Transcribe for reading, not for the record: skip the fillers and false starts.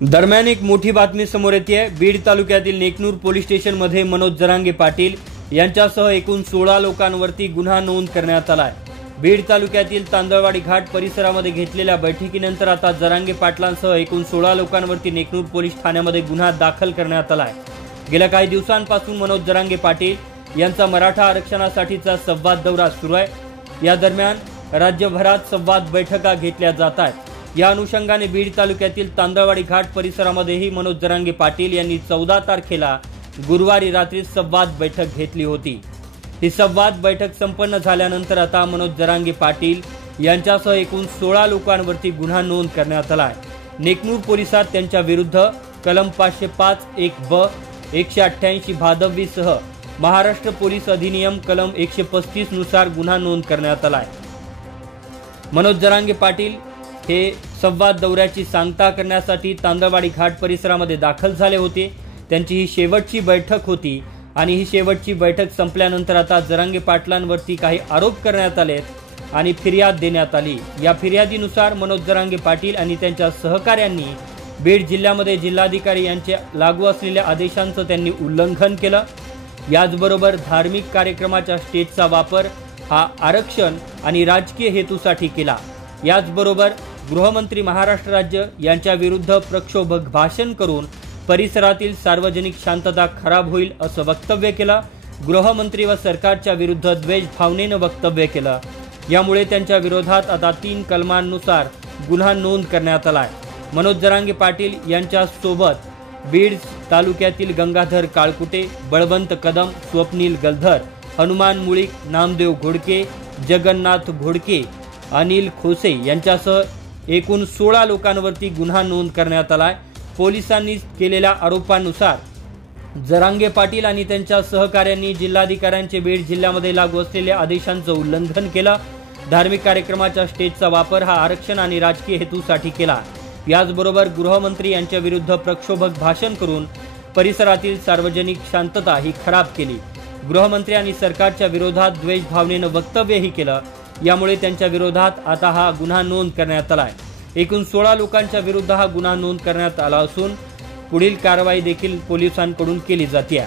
दरम्यान एक मोठी बातमी समोर येते। बीड तालुक्यातील नेकनूर पोलीस स्टेशन मध्ये मनोज जरांगे पाटील यांच्यासह एकूण 16 लोकांवरती गुन्हा नोंद करण्यात आलाय। बीड तालुक्यातील तांदळवाडी घाट परिसरामध्ये घेतलेल्या बैठकीनंतर आता जरांगे पाटलांसह एकूण 16 लोकांवरती नेकनूर पोलीस ठाण्यामध्ये गुन्हा दाखल करण्यात आलाय। गेल्या काही दिवसांपासून मनोज जरांगे पाटील यांचा मराठा आरक्षणासाठीचा संवाद दौरा सुरू आहे। या दरम्यान राज्यभरात संवाद बैठका घेतल्या जात आहेत। या अनुषंगाने बीड तालुक्यातील तांदळवाडी घाट परिसरामध्येही मनोज जरांगे पाटील यांनी 14 तारखेला गुरुवारी रात्री संवाद बैठक घेतली होती। ही संवाद बैठक संपन्न झाल्यानंतर आता मनोज जरांगे पाटील यांच्यासह एकूण 16 लोकांवरती गुन्हा नोंद करण्यात आला आहे। नेकनूर पोलिसात त्यांच्या विरुद्ध कलम 505(1)(ब) 188 भादवी सह महाराष्ट्र पोलीस अधिनियम कलम 135 नुसार गुन्हा नोंद करण्यात आला आहे। मनोज जरांगे पाटील हे संवाद दौऱ्याची सांगता करण्यासाठी तांदळवाडी घाट परिसरामध्ये दाखल झाले होते। त्यांची ही शेवटची बैठक होती आणि ही शेवटची बैठक संपल्यानंतर आता जरांगे पाटलांवरती काही आरोप करण्यात आलेत आणि फिर्याद देण्यात आली। या फिर्यादीनुसार मनोज जरांगे पाटील आणि त्यांच्या सहकाऱ्यांनी बीड जिल्ह्यामध्ये जिल्हाधिकारी यांचे लागू असलेल्या आदेशांचं त्यांनी उल्लंघन केलं। याचबरोबर धार्मिक कार्यक्रमाच्या स्टेजचा वापर हा आरक्षण आणि राजकीय हेतूसाठी केला। याचबरोबर गृहमंत्री महाराष्ट्र राज्य यांच्या विरुद्ध प्रक्षोभक भाषण करून परिसरातील सार्वजनिक शांतता खराब होईल असं वक्तव्य केलं। गृहमंत्री व सरकारच्या विरुद्ध द्वेष भावनेनं वक्तव्य केलं। यामुळे त्यांच्या विरोधात आता 3 कलमांनुसार गुन्हा नोंद करण्यात आलाय। मनोज जरांगे पाटील यांच्या सोबत बीड तालुक्यातील गंगाधर काळकुटे, बळवंत कदम, स्वप्नील गलधर, हनुमान मुळीक, नामदेव घोडके, जगन्नाथ घोडके, अनिल खोसे यांच्यासह एकूण 16 लोकांवरती गुन्हा नोंद करण्यात आलाय। पोलिसांनी केलेल्या आरोपानुसार जरांगे पाटील आणि त्यांच्या सहकाऱ्यांनी जिल्हाधिकाऱ्यांचे बीड जिल्ह्यामध्ये लागू असलेल्या आदेशांचं उल्लंघन केलं। धार्मिक कार्यक्रमाच्या स्टेजचा वापर हा आरक्षण आणि राजकीय हेतूसाठी केला। याचबरोबर गृहमंत्री यांच्या विरुद्ध प्रक्षोभक भाषण करून परिसरातील सार्वजनिक शांतता ही खराब केली। गृहमंत्री आणि सरकारच्या विरोधात द्वेष भावनेनं वक्तव्यही केलं। यामुळे त्यांच्या विरोधात आता हा गुन्हा नोंद करण्यात आलाय। एकूण 16 लोकांच्या विरुद्ध हा गुन्हा नोंद करण्यात आला असून पुढील कारवाई देखील पोलिसांकडून केली जाते।